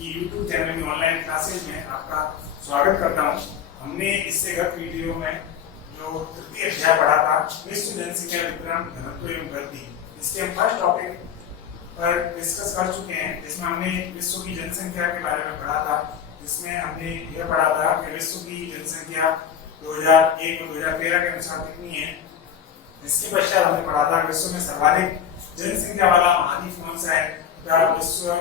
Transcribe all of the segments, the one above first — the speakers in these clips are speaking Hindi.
की YouTube चैनल की ऑनलाइन क्लासेज में आपका स्वागत करता हूँ। हमने इससे गत वीडियो में जो तृतीय अध्याय पढ़ा था विश्व जनसंख्या वितरण घनत्व एवं वृद्धि, इसके हम फर्स्ट टॉपिक पर डिस्कस कर चुके हैं, जिसमें हमने विश्व की जनसंख्या के बारे में पढ़ा था। जिसमें हमने यह पढ़ा था कि विश्व की जनसंख्या 2001 और 2013 के अनुसार कितनी है। इसके पश्चात हमने पढ़ा था विश्व में सर्वाधिक जनसंख्या वाला महाद्वीप कौन सा है तथा विश्व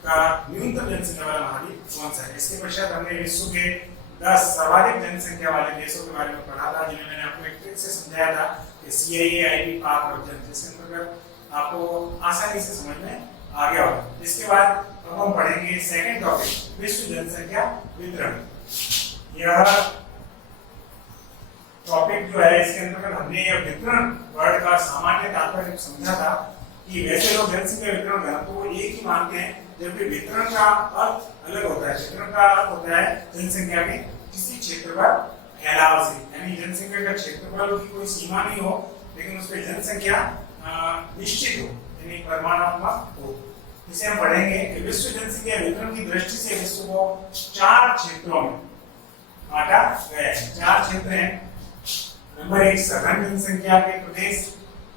का न्यूनतम जनसंख्या वाला महाद्वीप कौन सा है। इसके पश्चात हमने विश्व के 10 सर्वाधिक जनसंख्या वाले देशों के बारे में पढ़ा था, जिन्हें मैंने आपको एक ट्रिक से समझाया था कि CIA, IB, पाक और जन, जिसके अंतर्गत आपको आसानी से समझ में आ गया होगा। इसके बाद अब हम पढ़ेंगे सेकंड टॉपिक विश्व जनसंख्या वितरण। यह टॉपिक जो है इसके अंतर्गत हमने यह वितरण वर्ड का सामान्य तात्पर्य समझा था कि वैसे लोग जनसंख्या वितरण घनत्व को एक ही मानते हैं, जबकि वितरण का अर्थ अलग होता है। वितरण का अर्थ होता है जनसंख्या के किसी क्षेत्र पर फैलाव से, यानी जनसंख्या का क्षेत्रफल की कोई सीमा नहीं हो, लेकिन उसकी जनसंख्या निश्चित हो, यानी परिमाणात्मक हो। इसे हम पढ़ेंगे कि विश्व जनसंख्या वितरण की दृष्टि से विश्व को 4 क्षेत्रों में बांटा गया है। 4 क्षेत्र हैं। नंबर 1 सघन जनसंख्या के प्रदेश,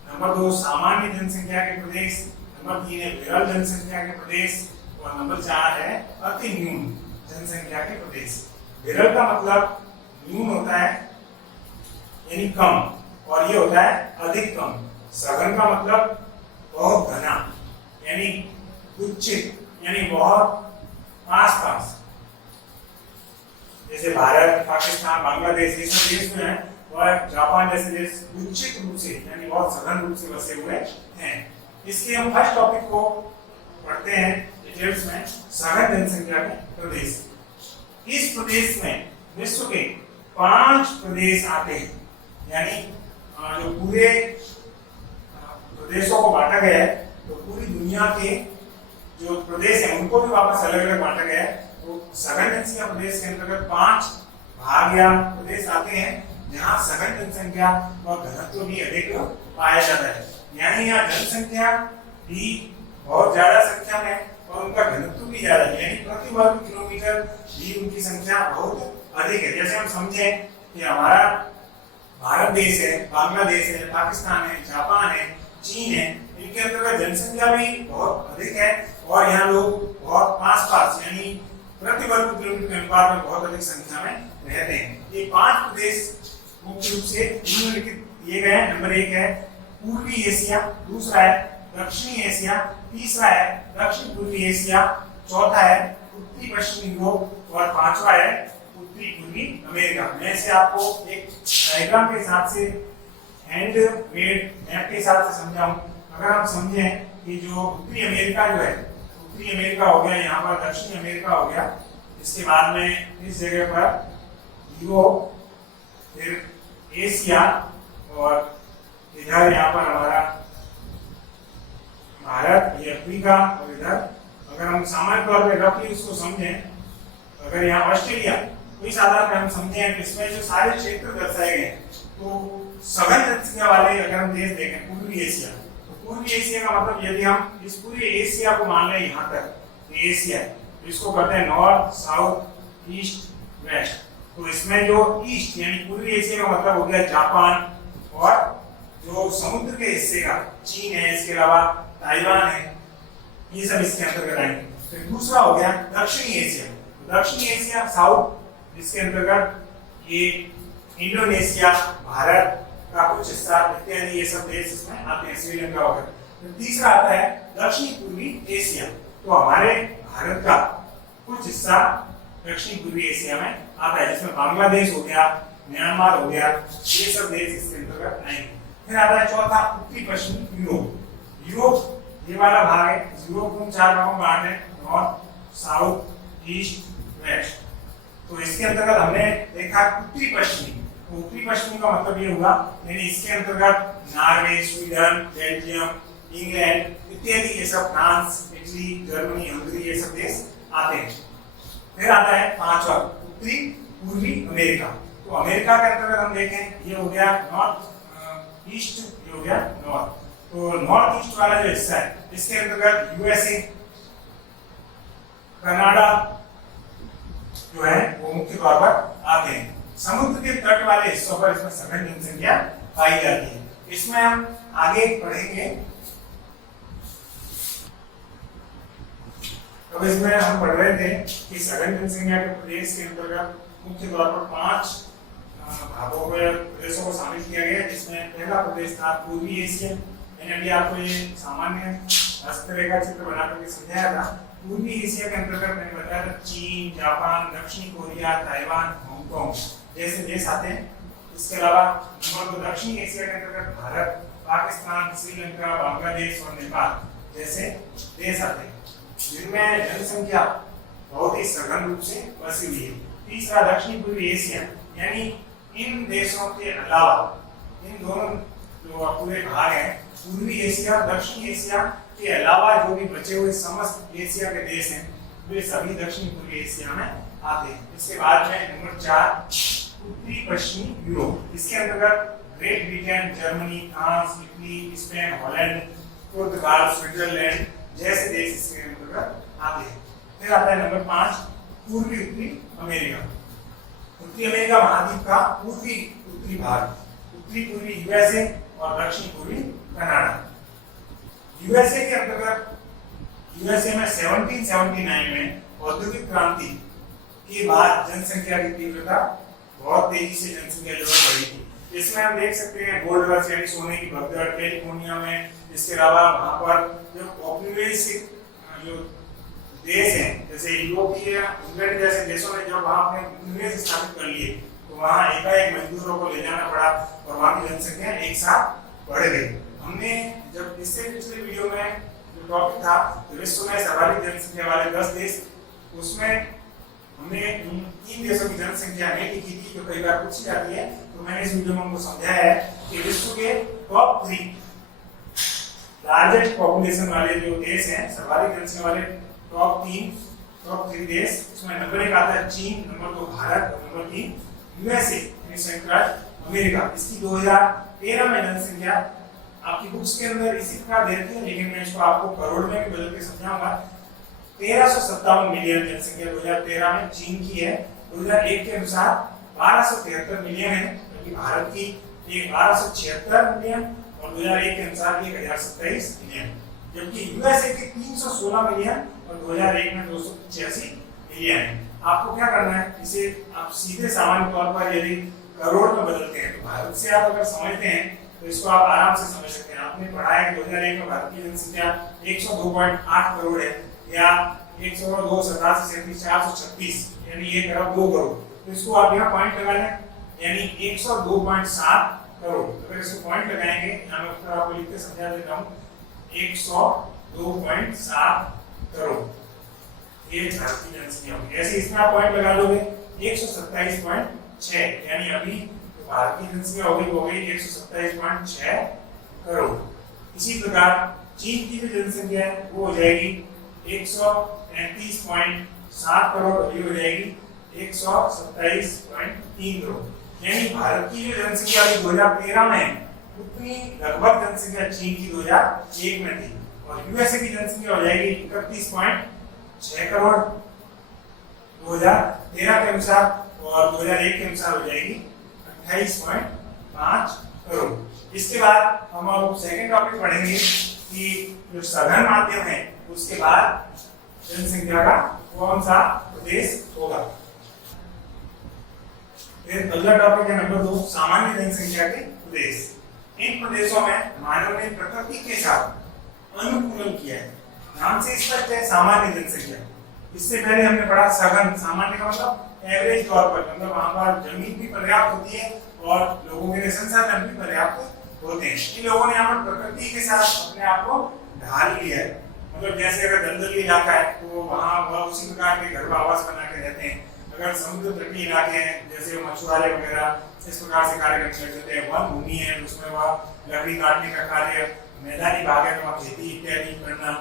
नंबर 2 सामान्य जनसंख्या के प्रदेश, नंबर 3 है विरल जनसंख्या के प्रदेश और नंबर 4 है अति न्यून जनसंख्या के प्रदेश। विरल का मतलब न्यून होता है यानी कम, और ये होता है अधिक कम। सघन का मतलब बहुत घना यानी उच्चित, यानी बहुत पास पास। जैसे भारत, पाकिस्तान, बांग्लादेश ये सब देश में है, और जापान जैसे देश उच्चित रूप से यानी बहुत सघन रूप से बसे हुए हैं। इसके हम फर्स्ट टॉपिक को पढ़ते हैं डिटेल्स में, सघन जनसंख्या के प्रदेश। इस प्रदेश में विश्व के 5 प्रदेश आते हैं, यानी जो पूरे प्रदेशों को बांटा गया है, तो पूरी दुनिया के जो प्रदेश हैं उनको भी वापस अलग अलग बांटा गया है। तो सघन जनसंख्या प्रदेश के अंतर्गत 5 भाग या प्रदेश आते हैं, जहाँ सघन जनसंख्या और घनत्व भी अधिक पाया जाता है। यानी यहाँ जनसंख्या भी बहुत ज्यादा संख्या में और उनका घनत्व भी ज्यादा है, यानी प्रति वर्ग किलोमीटर भी उनकी संख्या बहुत अधिक है। जैसे हम समझे कि हमारा भारत देश है, बांग्लादेश है, पाकिस्तान है, जापान है, चीन है, इनके अंतर्गत जनसंख्या भी बहुत अधिक है और यहाँ लोग बहुत पास पास यानी प्रति वर्ग किलोमीटर के अनुपात में बहुत अधिक संख्या में रहते हैं। ये 5 प्रदेश मुख्य रूप से निम्नलिखित दिए गए हैं। नंबर 1 है पूर्वी एशिया, दूसरा है दक्षिणी एशिया, तीसरा है दक्षिण पूर्वी एशिया, चौथा है उत्तरी पश्चिमी यूरोप और 5वां है उत्तरी पूर्वी अमेरिका। मैं इसे आपको एक डायग्राम के हिसाब से हैंड मेड मैप के हिसाब से समझाऊं। अगर हम समझें कि जो उत्तरी अमेरिका जो है, उत्तरी अमेरिका हो गया, यहाँ पर दक्षिणी अमेरिका हो गया, इसके बाद में इस जगह पर यूरोप, फिर एशिया और इधर यहाँ पर हमारा भारत, ये अफ्रीका, और इधर अगर हम सामान्य तौर पर रफली उसको समझें, अगर यहाँ ऑस्ट्रेलिया, तो इस आधार पर हम समझें कि इसमें जो सारे क्षेत्र दर्शाए गए तो सघन जनसंख्या वाले अगर हम देश देखें पूर्वी एशिया, तो पूर्वी एशिया का मतलब यदि हम इस पूरे एशिया को मान लें यहाँ तक एशिया, तो इसको कहते हैं नॉर्थ, साउथ, ईस्ट, वेस्ट। तो इसमें जो ईस्ट यानी पूर्वी एशिया का मतलब हो गया जापान, और जो समुद्र के हिस्से का चीन है, इसके अलावा ताइवान है, ये सब इसके अंतर्गत आएंगे। फिर दूसरा हो गया दक्षिणी एशिया, दक्षिणी एशिया साउथ, इसके अंतर्गत ये इंडोनेशिया, भारत का कुछ हिस्सा इत्यादि ये सब देश इसमें आते हैं, श्रीलंका वगैरह। तीसरा आता है दक्षिण पूर्वी एशिया, तो हमारे भारत का कुछ हिस्सा दक्षिण पूर्वी एशिया में आता है, जिसमें बांग्लादेश हो गया, म्यांमार हो गया, ये सब देश इसके अंतर्गत आएंगे। फिर आता है चौथा उत्तरी पश्चिमी यूरोप। यूरोप ये वाला भाग है, यूरोप को 4 भागों में बांटे हैं, नॉर्थ, साउथ, ईस्ट, वेस्ट। तो इसके अंतर्गत हमने देखा उत्तरी पश्चिमी, तो उत्तरी पश्चिमी का मतलब ये हुआ यानी इसके अंतर्गत नॉर्वे, स्वीडन, बेल्जियम, इंग्लैंड इत्यादि ये सब, फ्रांस, इटली, जर्मनी, हंगरी ये सब देश आते हैं। फिर आता है 5वां उत्तरी पूर्वी अमेरिका। तो अमेरिका के अंतर्गत हम देखें ये हो गया नॉर्थ ईस्ट, ये हो गया नॉर्थ। तो नॉर्थ ईस्ट वाला जो हिस्सा है इसके अंतर्गत यूएसए, कनाडा जो है वो मुख्य तौर पर आते हैं। समुद्र के तट वाले हिस्सों पर इसमें सघन जनसंख्या पाई जाती है। इसमें हम आगे पढ़ेंगे। अब इसमें हम पढ़ रहे थे कि सघन जनसंख्या के प्रदेश के अंतर्गत मुख्य तौर पर 5 भागों में प्रदेशों को शामिल किया गया, जिसमें पहला प्रदेश था पूर्वी एशिया। मैंने अभी आपको ये सामान्य हस्तरेखा चित्र बना करके समझाया था। पूर्वी एशिया के अंतर्गत मैंने बताया था चीन, जापान, दक्षिणी कोरिया, ताइवान, हांगकांग जैसे देश आते हैं। इसके अलावा नंबर 2 दक्षिणी एशिया के अंतर्गत भारत, पाकिस्तान, श्रीलंका, बांग्लादेश और नेपाल जैसे देश आते हैं, जिनमें जनसंख्या बहुत ही सघन रूप से बसी हुई है। तीसरा दक्षिणी पूर्वी एशिया, यानी इन देशों के अलावा इन दोनों जो पूरे भाग हैं, पूर्वी एशिया, दक्षिणी एशिया के अलावा जो भी बचे हुए समस्त एशिया के देश हैं, वे सभी दक्षिण पूर्वी एशिया में आते हैं। इसके बाद में नंबर 4 उत्तरी पश्चिमी यूरोप। इसके अंतर्गत Great Britain, Germany, France, Italy, Spain, Holland, पुर्तगाल, स्विट्जरलैंड जैसे देश इसके अंतर्गत आते हैं। फिर आता है नंबर 5 पूर्वी उत्तरी अमेरिका। उत्तरी अमेरिका महाद्वीप का पूर्वी उत्तरी भाग, उत्तरी पूर्वी यूएसए और दक्षिण पूर्वी कनाडा। यूएसए के अंतर्गत यूएसए में 1779 में औद्योगिक क्रांति के बाद जनसंख्या की तीव्रता बहुत तेजी से जनसंख्या जो बढ़ी थी। इसमें हम देख सकते हैं गोल्ड रश यानी सोने की भगदड़ कैलिफोर्निया में। इसके अलावा वहां पर जो पॉपुलेस जो देश हैं, जैसे यूरोपीय इंग्लैंड जैसे देशों ने जब वहां अपने उपनिवेश स्थापित कर लिए, तो वहां एकाएक मजदूरों को ले जाना पड़ा और वहां की जनसंख्या एक साथ बढ़ गई। हमने जब इससे पिछले वीडियो में जो टॉपिक था विश्व में सर्वाधिक जनसंख्या वाले 10 देश, उसमें हमने 3 देशों की जनसंख्या नहीं लिखी थी जो कई बार पूछी जाती है। तो मैंने इस वीडियो में आपको समझाया है कि विश्व के टॉप 3 लार्जेस्ट पॉपुलेशन वाले जो देश हैं, सर्वाधिक जनसंख्या वाले टॉप 3 देश, उसमें नंबर 1 आता है चीन, नंबर 2 भारत और नंबर 3 यूएसए यानी संयुक्त राज्य अमेरिका। इसकी 2013 में जनसंख्या आपकी बुक्स के अंदर इसी प्रकार देती है, लेकिन मैं इसको आपको करोड़ में भी बदल के समझाऊंगा। 1357 मिलियन जनसंख्या 2013 में चीन की है। 2001 के अनुसार 1273 मिलियन है, जबकि भारत की 1276 मिलियन और 2001 के अनुसार 1027 मिलियन, जबकि यूएसए के 316 मिलियन और 2001 में 286 मिलियन है। आपको क्या करना है, इसे आप सीधे सामान्य तौर पर यदि करोड़ में बदलते हैं तो भारत से आप अगर समझते हैं तो इसको आप आराम से समझ सकते हैं। आपने पढ़ा है कि 2001 में भारत की जनसंख्या 102.8 करोड़ है, या 102 436 यानी 1.2 करोड़। तो इसको आप यहाँ पॉइंट लगा लें, यानी 102.7 करोड़। अगर इसको पॉइंट लगाएंगे, यहाँ मैं उत्तर आपको लिख के समझा देता हूँ, 102.7 करोड़ ये भारत की जनसंख्या होगी। ऐसे इसमें आप पॉइंट लगा लोगे 127.6, यानी अभी तो भारत की जनसंख्या हो गई 127.6 करोड़। इसी प्रकार चीन की जो जनसंख्या है वो हो जाएगी 133.7 करोड़, अभी हो जाएगी 127.3 करोड़। यानी भारत की जो जनसंख्या 2013 में उतनी लगभग जनसंख्या चीन की 2001 में थी, और यूएसए की जनसंख्या हो जाएगी 31.6 करोड़ 2013 के अनुसार, और 2001 के अनुसार हो जाएगी 28.5 करोड़। इसके बाद हम अब सेकंड टॉपिक पढ़ेंगे कि जो सघन माध्यम है उसके बाद जनसंख्या का कौन सा प्रदेश होगा। फिर अगला टॉपिक है नंबर 2 सामान्य जनसंख्या के प्रदेश। इन प्रदेशों में मानव ने प्रकृति के साथ अनुकूलन किया है। नाम से स्पष्ट है सामान्य जनसंख्या। इससे पहले हमने पढ़ा सघन। सामान्य का मतलब एवरेज तौर पर, मतलब वहां पर जमीन भी पर्याप्त होती है और लोगों के लिए संसाधन भी पर्याप्त होते हैं। इन लोगों ने यहाँ पर प्रकृति के साथ अपने आप को ढाल लिया है। मतलब जैसे अगर दलदली इलाका है तो वहाँ वह उसी प्रकार के घर आवास बना के रहते हैं। अगर समुद्र तटीय इलाके हैं जैसे मछुआरे वगैरह इस प्रकार से कार्य करते हैं। वन भूमि है उसमें वह लकड़ी काटने का कार्य, मैदानी भाग है तो वहाँ खेती इत्यादि करना,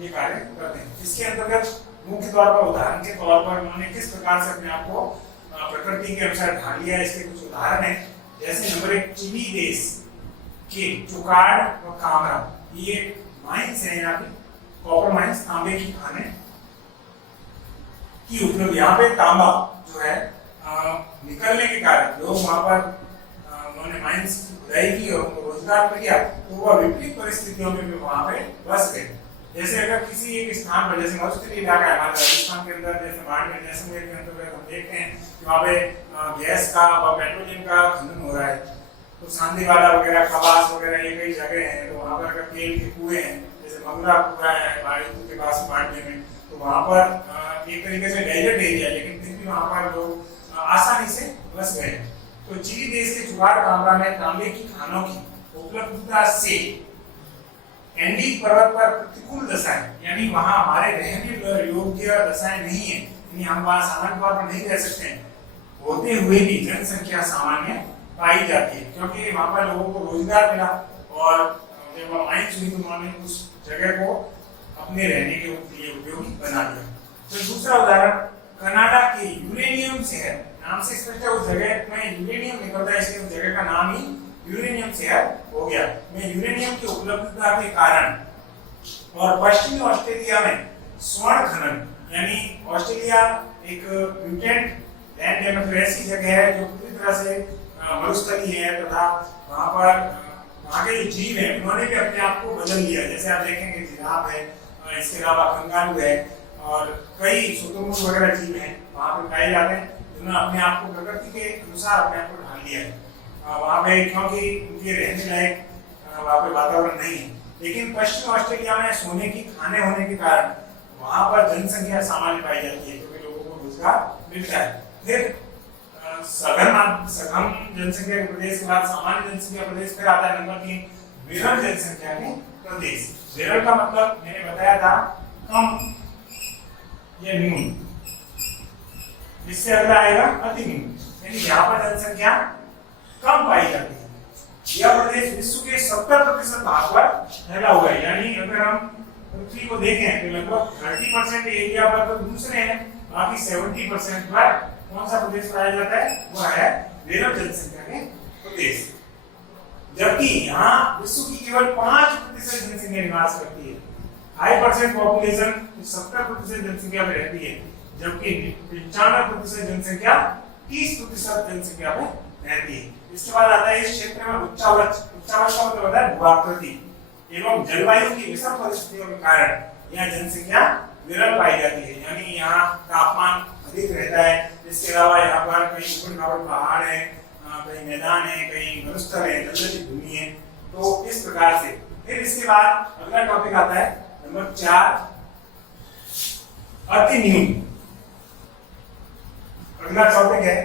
ये कार्य करते हैं। इसके अंतर्गत मुख्य तौर पर उदाहरण के तौर पर उन्होंने किस प्रकार से अपने आप को प्रकृति के अनुसार ढाल लिया है, इसके कुछ उदाहरण है। जैसे नंबर 1 चिली देश के चुकाड़ और कामरा, ये माइंस है यहाँ पे, कॉपर माइंस, तांबे की खाने। की उपलब्धि, यहाँ पे तांबा जो है निकलने के कारण लोग वहां पर उन्होंने माइंस की खुदाई की और उनको रोजगार मिल गया, तो वह विपरीत परिस्थितियों में भी वहां पे बस गए। जैसे अगर किसी एक स्थान पर, जैसे मरुस्थलीय इलाका है हमारे राजस्थान के अंदर, जैसे बाड़मेर जैसलमेर के अंतर्गत हम देखते हैं कि वहाँ पे गैस का व पेट्रोलियम का खनन हो रहा है, तो सांदीवाला वगैरह, खवास वगैरह, ये कई जगह हैं, तो वहाँ पर अगर तेल के कुएं हैं, जैसे मंगला कुआं है बाड़मेर के पास बाड़मेर में, तो वहाँ पर एक तरीके से डेजर्ट एरिया, लेकिन फिर भी वहाँ पर लोग आसानी से बस गए। तो चिली देश के जुगाड़ कामरा में तांबे की खानों की उपलब्धता से एंडीज पर्वत पर प्रतिकूल दशाएं, यानी वहां हमारे रहने योग्य दशाएं नहीं है, यानी हम वहां सामान्य तौर पर नहीं रह सकते हैं, होते हुए भी जनसंख्या सामान्य पाई जाती है, क्योंकि वहां पर लोगों को रोजगार मिला और जब माइंस हुई तो उन्होंने उस जगह को अपने रहने के लिए उपयोगी बना दिया। तो दूसरा उदाहरण कनाडा के यूरेनियम शहर, नाम से स्पष्ट है उस जगह में यूरेनियम निकलता है, इसलिए उस जगह का नाम ही यूरेनियम शहर हो गया। में यूरेनियम की उपलब्धता के कारण और पश्चिमी ऑस्ट्रेलिया में स्वर्ण खनन, यानी ऑस्ट्रेलिया एक म्यूटेंट लैंड है, मतलब ऐसी जगह है जो पूरी तरह से मरुस्थलीय है, तथा वहां पर वहां के जो जीव है उन्होंने भी अपने आप को बदल लिया। जैसे आप देखेंगे जिराफ है, इसके अलावा कंगारू है और कई शुतुरमुर्ग वगैरह जीव हैं वहां पर पाए जाते हैं, जिन्होंने अपने आप को प्रकृति के अनुसार अपने आप को ढाल लिया है वहां पे, क्योंकि उनके रहने लायक वहां पे वातावरण नहीं है। लेकिन पश्चिम ऑस्ट्रेलिया में सोने की खाने होने के कारण वहां पर जनसंख्या सामान्य पाई जाती है, क्योंकि लोगों को रोजगार मिलता है। फिर सघन जनसंख्या के प्रदेश के बाद सामान्य जनसंख्या प्रदेश फिर आता है नंबर 3, विरल जनसंख्या के प्रदेश। विरल का मतलब मैंने बताया था कम या न्यून, इससे अगला आएगा अति न्यून, यानी यहाँ पर जनसंख्या कम पाई जाती है। यह प्रदेश विश्व के 70% भाग पर फैला हुआ है, यानी अगर हम पृथ्वी को देखें तो लगभग 30% एरिया पर तो दूसरे हैं, बाकी 70% पर कौन सा प्रदेश पाया जाता है, वह है विरल जनसंख्या के प्रदेश। जबकि यहाँ विश्व की केवल 5% जनसंख्या निवास करती है। 5% पॉपुलेशन 70% जनसंख्या में रहती है, जबकि 95% जनसंख्या 30% जनसंख्या में रहती है। इसके बाद आता है इस क्षेत्र में उच्चावच का मतलब होता है भूआकृति एवं जलवायु की विषम परिस्थितियों के कारण यह जनसंख्या विरल पाई जाती है, यानी यहाँ तापमान अधिक रहता है। इसके अलावा यहाँ पर कई ऊबड़-खाबड़ पहाड़ है, कई मैदान है, कई मरुस्थल है, दलदली भूमि है, तो इस प्रकार से। फिर इसके बाद अगला टॉपिक आता है नंबर 4, अति न्यून। अगला टॉपिक है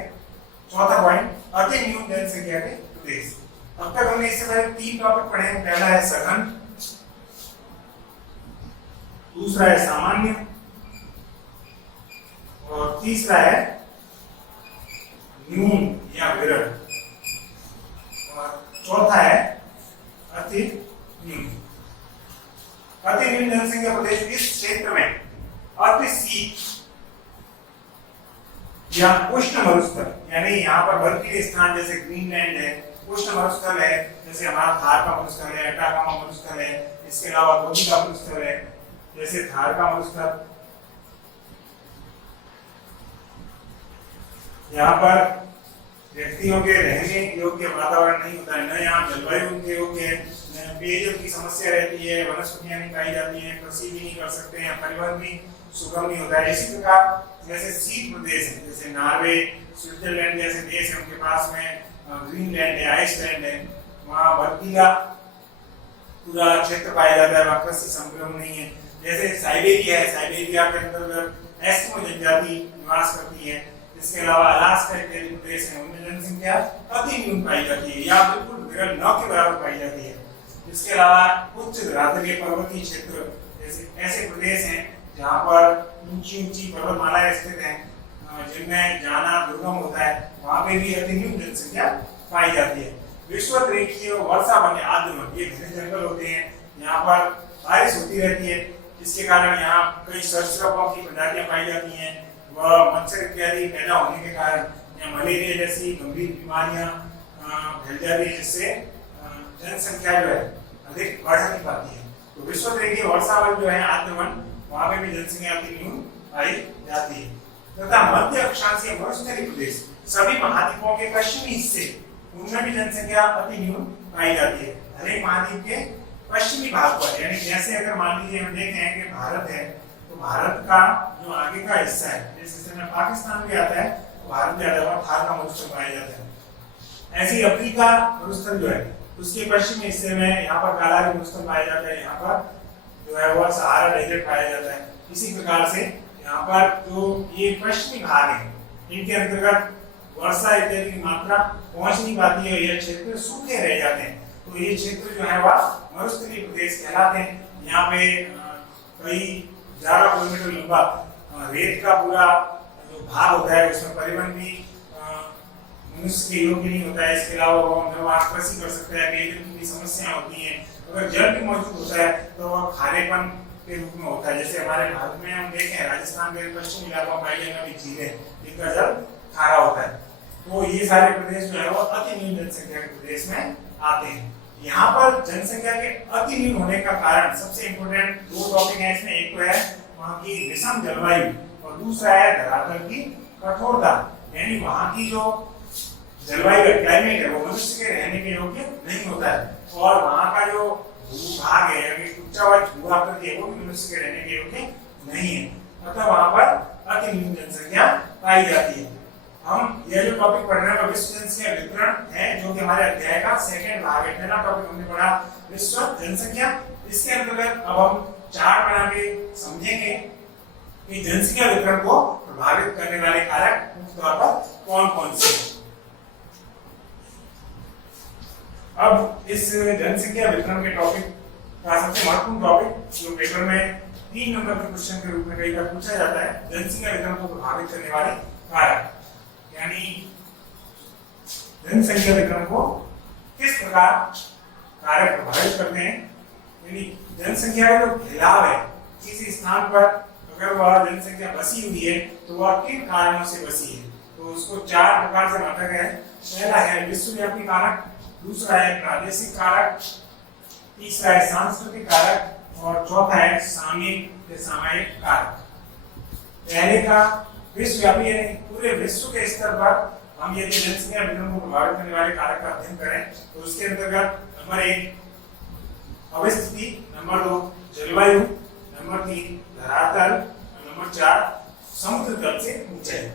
चौथा पॉइंट, अति न्यून जनसंख्या के प्रदेश। अब तक हमने इससे पहले 3 टॉपिक पढ़े हैं। पहला है सघन, दूसरा है सामान्य और तीसरा है न्यून या विरल, और चौथा है अति न्यून। अति न्यून जनसंख्या प्रदेश इस क्षेत्र में अति शीत या उष्ण मरुस्थल, यानी यहाँ पर बर्फीले स्थान जैसे ग्रीनलैंड है, उष्ण मरुस्थल है, जैसे हमारा थार का मरुस्थल है, अटाकामा मरुस्थल है, इसके अलावा गोबी का मरुस्थल है, जैसे थार का मरुस्थल। यहाँ पर व्यक्तियों के रहने योग्य वातावरण नहीं होता है, न यहाँ जलवायु उनके योग्य है, न पेयजल की समस्या रहती है, वनस्पतियां नहीं पाई जाती हैं, कृषि भी नहीं कर सकते हैं, परिवहन भी सुगम नहीं होता है। इसी प्रकार जैसे शीत प्रदेश है, जैसे नॉर्वे, स्विट्जरलैंड जैसे देश है, उनके पास में ग्रीनलैंड है, आइसलैंड है, वहाँ बर्फीला पूरा क्षेत्र पाया जाता है, वहाँ कृषि संक्रमण नहीं है। जैसे साइबेरिया है, साइबेरिया के अंतर्गत एस्किमो जनजाति निवास करती है। इसके अलावा अलास्का इत्यादि प्रदेश है, उनमें जनसंख्या अति न्यून पाई जाती है या बिल्कुल विरल न के बराबर पाई जाती है। इसके अलावा उच्च धरातलीय पर्वतीय क्षेत्र जैसे ऐसे प्रदेश हैं जहाँ पर ऊंची पर्वतमालाएं स्थित हैं, जिनमें जाना दुर्गम होता है, वहाँ पे भी अति न्यून जनसंख्या पाई जाती है। विश्वत रेखीय वर्षा वन्य आर्द्र, ये घने जंगल होते हैं, यहाँ पर बारिश होती रहती है, जिसके कारण यहाँ कई सरीसृपों की प्रजातियां पाई जाती हैं। वह मच्छर इत्यादि पैदा होने के कारण यहाँ मलेरिया जैसी गंभीर बीमारियां फैल जाती है, जिससे जनसंख्या जो है अधिक बढ़ नहीं पाती है। तो विश्व रेखीय वर्षावन जो है आर्द्र वन, वहाँ पे भी जनसंख्या अति न्यून पाई जाती है। तथा मध्य अक्षांशीय मरुस्थलीय प्रदेश सभी महाद्वीपों के पश्चिमी हिस्से उनमें भी जनसंख्या अति न्यून पाई जाती है। हर एक महाद्वीप के पश्चिमी भाग पर, यानी जैसे अगर मान लीजिए हम देखें कि भारत है, तो भारत का जो आगे का हिस्सा है, जिस हिस्से में पाकिस्तान भी आता है, तो भारत ज्यादा हुआ थार का मरुस्थल पाया जाता है। ऐसे ही अफ्रीका मरुस्थल जो है उसके पश्चिमी हिस्से में यहाँ पर कालारी मरुस्थल पाया जाता है, यहाँ पर जो है वह सहारा डेजर्ट पाया जाता है। इसी प्रकार से यहाँ पर जो ये पश्चिमी भाग है, इनके अंतर्गत वर्षा इत्यादि की मात्रा पहुंच नहीं पाती है, यह क्षेत्र सूखे रह जाते हैं, तो ये क्षेत्र जो है वह मरुस्थलीय प्रदेश कहलाते हैं। यहाँ पे कई 11 किलोमीटर लंबा रेत का पूरा जो भाग होता है, उसमें परिवहन भी मनुष्य के योग्य नहीं होता है। इसके अलावा वह कृषि कर सकता है, पेयजल की समस्या होती है। अगर जल भी मौजूद होता है तो वह खारेपन के रूप में होता है। जैसे हमारे भारत में हम देखें, राजस्थान के पश्चिमी इलाकों में पाई जाने वाली झीलें, जिनका जल खारा होता है। तो ये सारे प्रदेश जो है वो अति न्यून जनसंख्या के प्रदेश में आते हैं। यहाँ पर जनसंख्या के अति न्यून होने का कारण सबसे इम्पोर्टेंट 2 टॉपिक है इसमें। एक तो है वहाँ की विषम जलवायु और दूसरा है धरातल की कठोरता, यानी वहाँ की जो जलवायु क्लाइमेट है वो मनुष्य के रहने के योग्य नहीं होता है, और वहाँ का जो भूभाग है, यानी उच्चावच भूआकृति है, वो भी मनुष्य के रहने के योग्य नहीं है। अतः वहाँ पर अति न्यून जनसंख्या पाई जाती है। हम ये जो टॉपिक पढ़ रहे हैं वो विश्व जनसंख्या वितरण है, जो कि हमारे अध्याय का सेकंड भाग है। पहला टॉपिक हमने पढ़ा विश्व जनसंख्या। इसके अंतर्गत अब हम चार्ट बना के समझेंगे कि जनसंख्या वितरण को प्रभावित करने वाले कारक मुख्य तौर पर कौन कौन से हैं। अब इस जनसंख्या वितरण के टॉपिक का सबसे महत्वपूर्ण टॉपिक जो पेपर में 3 नंबर के क्वेश्चन के रूप में कई बार पूछा जाता है, जनसंख्या वितरण को प्रभावित करने वाले कारक, यानी जनसंख्या वितरण को किस प्रकार कारक प्रभावित करते हैं। यानी जनसंख्या का जो फैलाव है, किसी स्थान पर अगर वह जनसंख्या बसी हुई है तो वह किन कारणों से बसी है, तो उसको 4 प्रकार से बांटा गया है। पहला है विश्वव्यापी कारक, दूसरा है प्रादेशिक कारक, तीसरा है सांस्कृतिक कारक और चौथा है सामयिक या सामायिक कारक। पहले का विश्वव्यापी यानी पूरे विश्व के स्तर पर हम यदि जनसंख्या वितरण को प्रभावित करने वाले कारक का अध्ययन करें तो उसके अंतर्गत नंबर 1 अवस्थिति, नंबर 2 जलवायु, नंबर 3 धरातल और नंबर 4 समुद्र तल से ऊंचाई।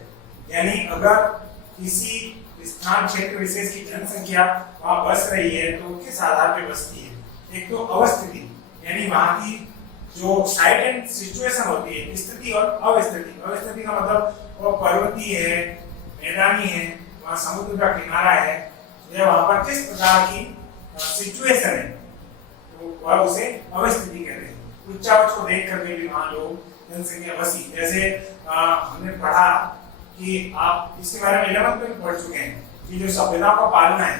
यानी अगर किसी स्थान क्षेत्र विशेष की जनसंख्या वहां बस रही है तो किस आधार पर बसती है। एक तो अवस्थिति, यानी वहां की जो साइट एंड सिचुएशन होती है, स्थिति और अवस्थिति। अवस्थिति का मतलब वो पर्वतीय है, मैदानी है, वहां समुद्र का किनारा है, या वहां पर किस प्रकार की सिचुएशन है, तो वह उसे अवस्थिति कहते हैं। उच्चावच को देख करके भी वहां लोग जनसंख्या बसी। जैसे हमने पढ़ा कि आप इसके बारे में 11th में पढ़ चुके हैं कि जो सभ्यता का पालना है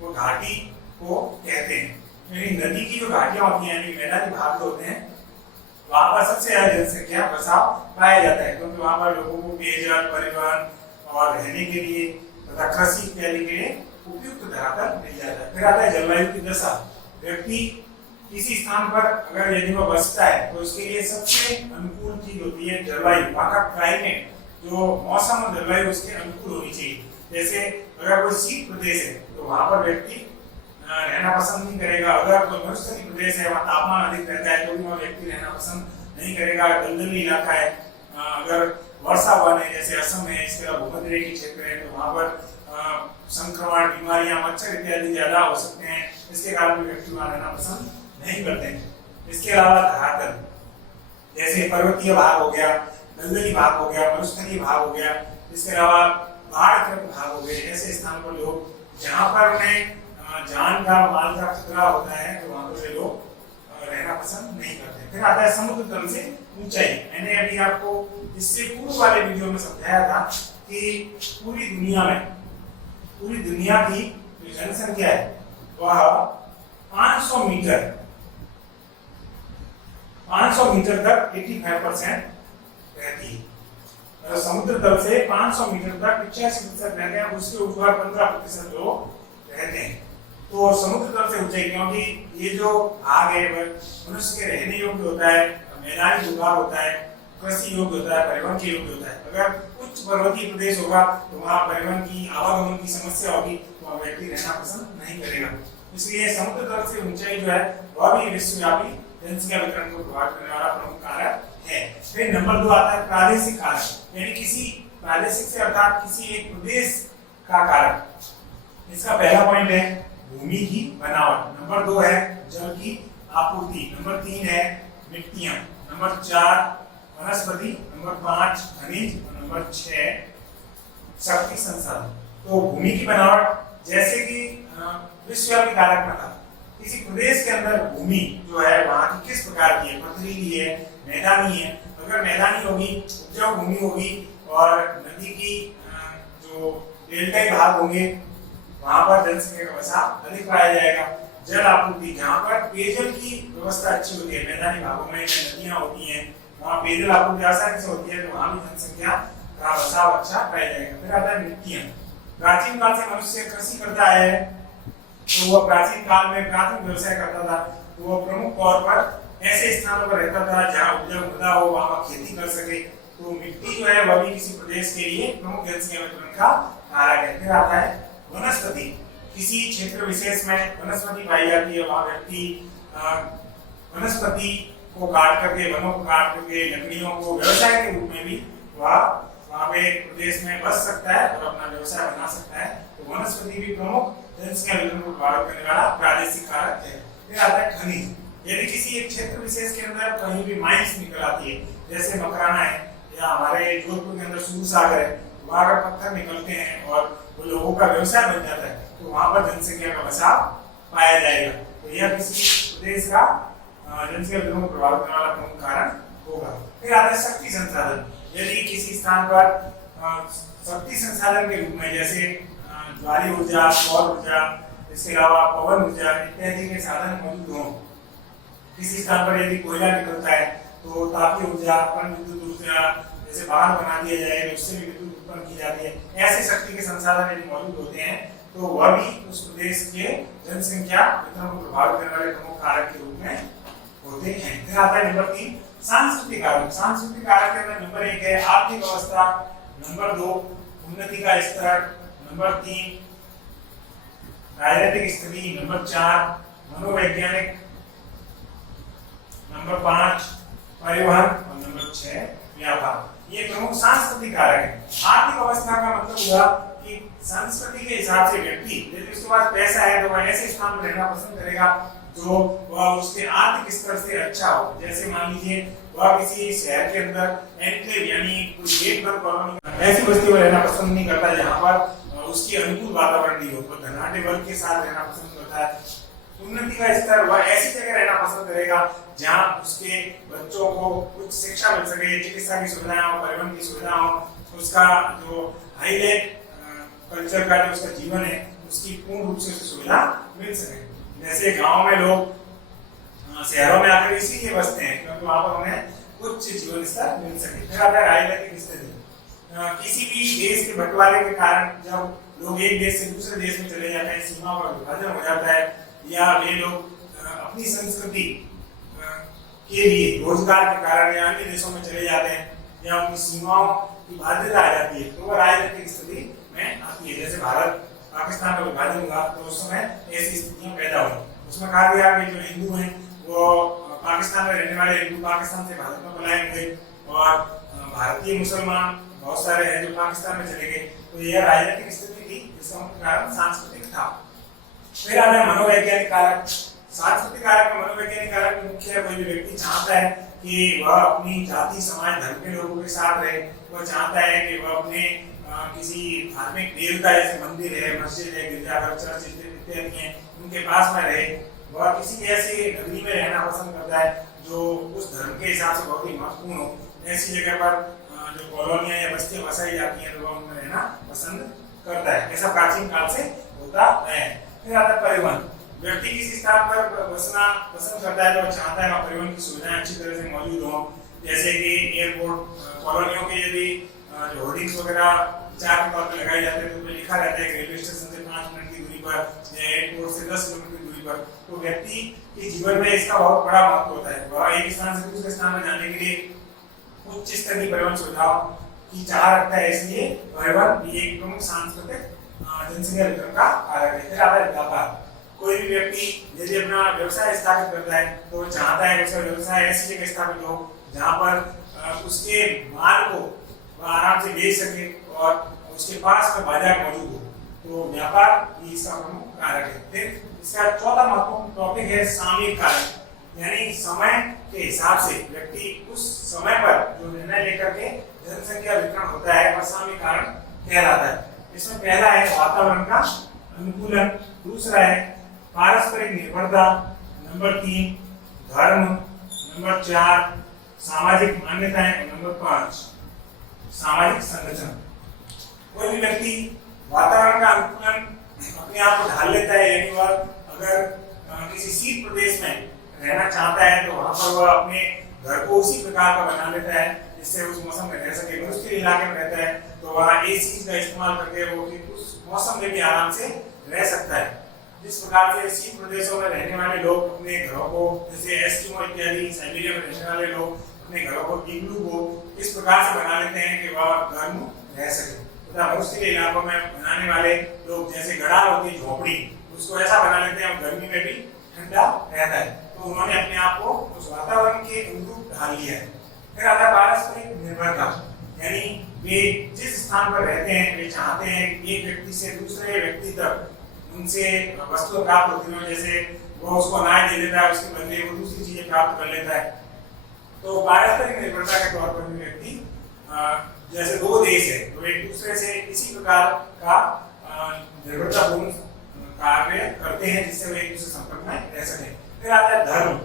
वो घाटी को कहते हैं। यानी नदी की जो घाटियां होती हैं, यानी मैदानी भाग होते हैं, वहां पर सबसे ज्यादा जनसंख्या बसाव पाया जाता है, क्योंकि वहां पर लोगों को पेयजल, परिवहन और रहने के लिए तथा कृषि इत्यादि के लिए उपयुक्त धरातल मिल जाता है। फिर आता है जलवायु की दशा। व्यक्ति किसी स्थान पर अगर यदि वह बसता है तो उसके लिए सबसे अनुकूल चीज होती है जलवायु, वहां का क्लाइमेट, जो मौसम और जलवायु उसके अनुकूल होनी चाहिए। जैसे अगर कोई शीत प्रदेश है तो वहां पर व्यक्ति रहना पसंद नहीं करेगा। अगर कोई मरुस्थलीय प्रदेश है, वहाँ तापमान अधिक रहता है तो भी वहाँ व्यक्ति रहना पसंद नहीं करेगा। दलदली इलाका है, अगर वर्षा वन है जैसे असम है, इसके अलावा भूमध्य रेखीय क्षेत्र है, तो वहाँ पर संक्रमण, बीमारियां, मच्छर इत्यादि ज्यादा हो सकते हैं, इसके कारण भी व्यक्ति वहाँ रहना पसंद नहीं करते हैं। इसके अलावा धरातल, जैसे पर्वतीय भाग हो गया, दलदली भाग हो गया, मरुस्थलीय भाग हो गया, इसके अलावा बाढ़ग्रस्त भाग हो गए, ऐसे स्थान पर लोग जहाँ पर उन्हें जान का, माल का खतरा होता है तो वहां पर लोग रहना पसंद नहीं करते। फिर आता है समुद्र तल से ऊंचाई। मैंने अभी आपको इससे पूर्व वाले वीडियो में समझाया था कि पूरी दुनिया की जो जनसंख्या है वह 500 मीटर तक 85% रहती है। समुद्र तल से 500 मीटर तक 85% रहते हैं, उसके ऊपर 15% लोग रहते हैं। तो समुद्र तल से ऊंचाई, क्योंकि ये जो भाग है वह मनुष्य के रहने योग्य होता है, मैदानी भूभाग होता है, कृषि योग्य होता है, परिवहन के योग्य होता है। अगर उच्च पर्वतीय प्रदेश होगा तो वहाँ परिवहन की आवागमन की समस्या होगी, तो वहाँ व्यक्ति रहना पसंद नहीं करेगा। इसलिए समुद्र तल से ऊंचाई जो है वह भी विश्वव्यापी जनसंख्या वितरण को प्रभावित करने वाला प्रमुख कारक है। फिर नंबर 2 आता है प्रादेशिक कारक, यानी किसी प्रादेशिक से अर्थात किसी एक प्रदेश का कारक। इसका पहला पॉइंट है भूमि की बनावट, नंबर 2 है जल की आपूर्ति, नंबर 3 है मिट्टियां, नंबर 4 वनस्पति, नंबर 5 खनिज और नंबर 6 शक्ति संसाधन। तो भूमि की बनावट जैसे कि विश्वव्यापी कारक ना था, किसी प्रदेश के अंदर भूमि जो है वहां की किस प्रकार की है, पथरीली है, मैदानी है। अगर मैदानी होगी, उपजाऊ भूमि होगी और नदी की जो डेल्टाई भाग होंगे वहां पर जनसंख्या का बसाव अधिक पाया जाएगा। जल आपूर्ति, जहाँ पर पेयजल की व्यवस्था अच्छी होती है, मैदानी भागों में नदियां होती हैं, वहाँ पेयजल आपूर्ति आसानी से होती है, तो वहाँ भी जनसंख्या का बसाव अच्छा पाया जाएगा। फिर आता है मिट्टियां। प्राचीन काल से मनुष्य कृषि करता है, तो वह प्राचीन काल में प्राथमिक व्यवसाय करता था, तो वह प्रमुख तौर पर ऐसे स्थानों पर रहता था जहाँ उपजाऊ मृदा हो, वहाँ खेती कर सके। तो मिट्टी जो है वह भी किसी प्रदेश के लिए प्रमुख जनसंख्या वितरण का कारक है। फिर आता है वनस्पति। किसी क्षेत्र विशेष में वनस्पति पाई जाती है, वहाँ व्यक्ति वनस्पति को काट करके, वनों को काट करके लकड़ियों को व्यवसाय के रूप में भी वह वहाँ पे प्रदेश में बस सकता है और अपना व्यवसाय बना सकता है। तो वनस्पति भी प्रमुख जनसंख्या वितरण को प्रभावित करने वाला प्रादेशिक कारक है। फिर आता है खनिज। यदि किसी एक क्षेत्र विशेष के अंदर कहीं भी माइंस निकल आती है, जैसे मकराना है या हमारे जोधपुर के अंदर सूर सागर है, वहाँ अगर पत्थर निकलते हैं और वो लोगों का व्यवसाय बन जाता है, तो वहाँ पर जनसंख्या का बसाव पाया जाएगा। तो यह किसी प्रदेश का जनसंख्या वितरण को प्रभावित करने वाला प्रमुख कारण होगा। फिर आता है शक्ति संसाधन। यदि किसी स्थान पर शक्ति संसाधन के रूप में जैसे ज्वाली ऊर्जा, सौर ऊर्जा, इसके अलावा पवन ऊर्जा इत्यादि के साधन मौजूद हों, किसी स्थान पर यदि कोयला निकलता है तो तापीय ऊर्जा, पन विद्युत ऊर्जा, जैसे बांध बना दिया जाए तो उससे भी विद्युत उत्पन्न की जाती है, ऐसे शक्ति के संसाधन यदि मौजूद होते हैं तो वह भी उस प्रदेश के जनसंख्या वितरण को प्रभावित करने वाले प्रमुख कारक के रूप में होते हैं। फिर आता है नंबर 3 सांस्कृतिक कारक। सांस्कृतिक कारक के अंदर नंबर 1 है आर्थिक अवस्था, नंबर 2 उन्नति का स्तर, नंबर 3 राजनीतिक स्थिति, नंबर 4 मनोवैज्ञानिक, नंबर 5 परिवहन और नंबर 6 व्यापार। ये प्रमुख सांस्कृतिक कारक है। आर्थिक अवस्था का मतलब हुआ कि संस्कृति के हिसाब से व्यक्ति यदि उसके पास पैसा है तो वह ऐसे स्थान पर रहना पसंद करेगा जो वह उसके आर्थिक स्तर से अच्छा हो। जैसे मान लीजिए वह किसी शहर के अंदर एनक्लेव यानी कोई गेट बंद कॉलोनी ऐसी बस्ती में रहना पसंद नहीं करता जहाँ पर उसकी अनुकूल वातावरण नहीं हो, तो धनाढ्य वर्ग के साथ रहना पसंद करता है। उन्नति का स्तर वह ऐसी जगह रहना पसंद करेगा जहाँ उसके बच्चों को कुछ शिक्षा मिल सके, चिकित्सा की सुविधाएं हो, परिवहन की सुविधा हो, उसका जो हाईलाइट कल्चर का जो उसका जीवन है उसकी पूर्ण रूप से सुविधा मिल सके। जैसे गांव में लोग शहरों में आकर इसीलिए बसते हैं क्योंकि वहां पर उन्हें उच्च जीवन स्तर मिल सके। फिर आता है राजनीतिक स्थिति। किसी भी देश के बंटवारे के कारण जब लोग एक देश से दूसरे देश में चले जाते हैं, सीमाओं का विभाजन हो जाता है, या वे लोग अपनी संस्कृति के लिए रोजगार के कारण या अन्य देशों में चले जाते हैं, या उनकी सीमाओं की बाध्यता आ जाती है, तो वह राजनीतिक स्थिति में आती है। जैसे भारत पाकिस्तान का विभाजन हुआ तो उस समय ऐसी स्थितियां पैदा हुई। उसमें कहा गया कि जो हिंदू हैं वो पाकिस्तान में रहने वाले हिंदू पाकिस्तान से भारत में पलायन हुए और भारतीय मुसलमान बहुत सारे हैं जो पाकिस्तान में चले गए। तो यह राजनीतिक स्थिति थी जिसका मुख्य कारण सांस्कृतिक था। फिर आता है मनोवैज्ञानिक कारक। सांस्कृतिक कारक में मनोवैज्ञानिक कारक मुख्य है, कोई भी व्यक्ति चाहता है कि वह अपनी जाति समाज धर्म के लोगों के साथ रहे, वह चाहता है कि वह अपने किसी धार्मिक देवता जैसे मंदिर है, मस्जिद है, गिरजाघर, चर्च इत्यादि हैं, उनके पास में रहे। वह किसी ऐसी नगरी में रहना पसंद करता है जो उस धर्म के हिसाब से बहुत ही महत्वपूर्ण हो। ऐसी जगह पर जो कॉलोनियां या बस्तियां बसाई जाती हैं तो वह उनमें रहना पसंद करता है। ऐसा प्राचीन काल से होता है। फिर आता है परिवहन। व्यक्ति किसी स्थान पर बसना पसंद करता है तो वह चाहता है वहाँ परिवहन की सुविधाएं अच्छी तरह से मौजूद हों। जैसे कि एयरपोर्ट, कॉलोनियों के यदि जो होर्डिंग्स वगैरह चार के तौर पर लगाए जाते हैं तो उसमें लिखा रहता है कि रेलवे स्टेशन से 5 मिनट की दूरी पर या एयरपोर्ट से 10 किलोमीटर की दूरी पर, तो व्यक्ति के जीवन में इसका बहुत बड़ा महत्व होता है। वह एक स्थान से दूसरे स्थान में जाने के लिए उच्च स्तर की परिवहन सुविधाओं की चाह रखता है, इसलिए परिवहन भी एक प्रमुख सांस्कृतिक जनसंख्या वितरण का कारक है। फिर आता है व्यापार। कोई भी व्यक्ति यदि अपना व्यवसाय स्थापित करता है तो वो चाहता है कि उसका व्यवसाय ऐसी जगह स्थापित हो जहाँ पर उसके माल को वह आराम से बेच सके और उसके पास में बाजार मौजूद हो। तो व्यापार भी इसका प्रमुख कारक है। फिर इसका चौथा महत्वपूर्ण टॉपिक है सामयिक कारक, यानी समय के हिसाब से व्यक्ति उस समय पर जो निर्णय लेकर के जनसंख्या वितरण होता है वह सामयिक कारण कहलाता है। इसमें पहला है वातावरण का अनुकूलन, दूसरा है पारस्परिक निर्भरता, नंबर 3 धर्म, नंबर 4 सामाजिक मान्यताएं और नंबर 5 सामाजिक संरचना। कोई भी व्यक्ति वातावरण का अनुकूलन अपने आप को ढाल लेता है, यानी वह अगर किसी शीत प्रदेश में रहना चाहता है तो वहां पर वह अपने घर को उसी प्रकार का बना लेता है जिससे उस मौसम में रह सके। मरुस्थलीय इलाके में रहता है तो वहाँ एसी का इस्तेमाल करके वो उस मौसम में भी आराम से रह सकता है। जिस प्रकार से शीत प्रदेशों में रहने वाले लोग अपने घरों को, जैसे एस्किमो इत्यादि साइबेरिया में रहने वाले लोग अपने घरों को इग्लू को इस प्रकार से बना लेते हैं कि वह गर्म रह सके, तथा मरुस्थलीय इलाकों में बनाने वाले लोग जैसे गड़ाल होती है झोपड़ी, उसको ऐसा बना लेते हैं गर्मी में भी ठंडा रहता है। तो उन्होंने अपने आप को उस वातावरण के अनुरूप ढाल लिया है। फिर आता है पारस्परिक निर्भरता, यानी वे जिस स्थान पर रहते हैं वे चाहते हैं कि एक व्यक्ति से दूसरे व्यक्ति तक उनसे वस्तुएं प्राप्त होती हैं, जैसे वो उसको अनाज दे देता है उसके बदले वो दूसरी चीजें प्राप्त कर लेता है। तो पारस्परिक निर्भरता के तौर पर व्यक्ति जैसे दो देश है तो एक दूसरे से इसी प्रकार का निर्भरतापूर्ण कार्य करते हैं जिससे वे एक दूसरे संपर्क में रह सके। फिर आता है धर्म।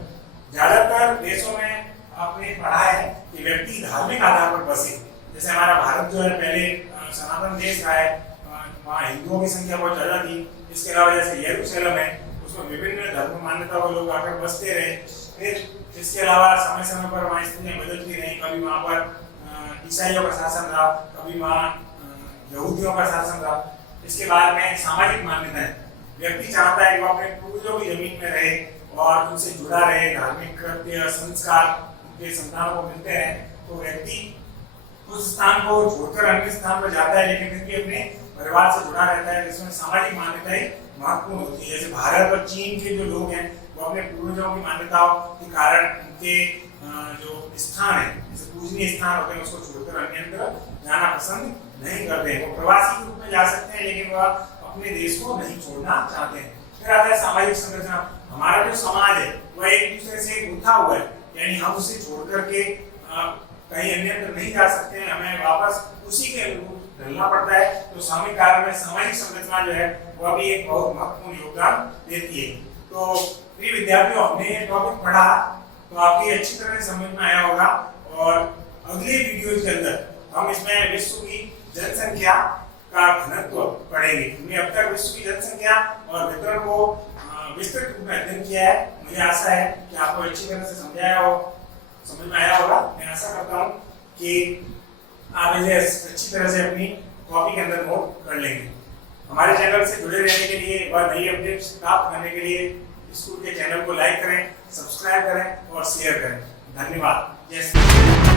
ज्यादातर देशों में आपने पढ़ा है कि व्यक्ति धार्मिक आधार पर बसे। जैसे हमारा भारत जो है पहले सनातन देश रहा है, वहाँ हिंदुओं की संख्या बहुत ज्यादा थी। इसके अलावा जैसे यरूशलेम है उसमें विभिन्न धर्म मान्यता के लोग आकर बसते रहे। फिर इसके अलावा समय समय पर वहाँ स्थितियाँ बदलती रही, कभी वहाँ पर ईसाइयों का शासन रहा, कभी वहाँ यहूदियों का शासन रहा। इसके बाद में सामाजिक मान्यताएं, व्यक्ति चाहता है कि वो अपने पूर्वजों की जमीन में रहे और उनसे जुड़ा रहे, धार्मिक कृत्य संस्कार उनके संतानों को मिलते रहे। तो व्यक्ति उस स्थान को छोड़कर अन्य स्थान पर जाता है लेकिन फिर भी अपने परिवार से जुड़ा रहता है, जिसमें सामाजिक मान्यताएं महत्वपूर्ण होती है। जैसे भारत और चीन के जो लोग हैं वो अपने पूर्वजों की मान्यताओं के कारण उनके जो स्थान है, जैसे पूजनीय स्थान होते हैं, उसको छोड़कर अन्यत्र जाना पसंद नहीं करते हैं। वो प्रवासी के रूप में जा सकते हैं लेकिन वह अपने देश को नहीं छोड़ना चाहते हैं। फिर आता है सामाजिक संरचना। हमारा जो समाज है वह एक दूसरे से गुथा हुआ है, यानी हम उसे छोड़ करके कहीं अन्यत्र नहीं जा सकते हैं, हमें वापस उसी के अनुरूप ढलना पड़ता है। तो सामूहिक कार्य में सामाजिक संरचना जो है वह भी एक बहुत महत्वपूर्ण योगदान देती है। तो प्रिय विद्यार्थियों, हमने ये टॉपिक पढ़ा तो आपकी अच्छी तरह से समझ में आया होगा और अगले वीडियो के अंदर हम इसमें विश्व की जनसंख्या का घनत्व पढ़ेंगे। हमने अब तक विश्व की जनसंख्या और वितरण को विस्तृत रूप में अध्ययन किया है। मुझे आशा है कि आपको अच्छी तरह से समझ में आया होगा। मैं आशा करता हूँ कि आप इसे अच्छी तरह से अपनी कॉपी के अंदर नोट कर लेंगे। हमारे चैनल से जुड़े रहने के लिए व नई अपडेट्स प्राप्त करने के लिए स्कूल के चैनल को लाइक करें, सब्सक्राइब करें और शेयर करें। धन्यवाद। जय श्री राम।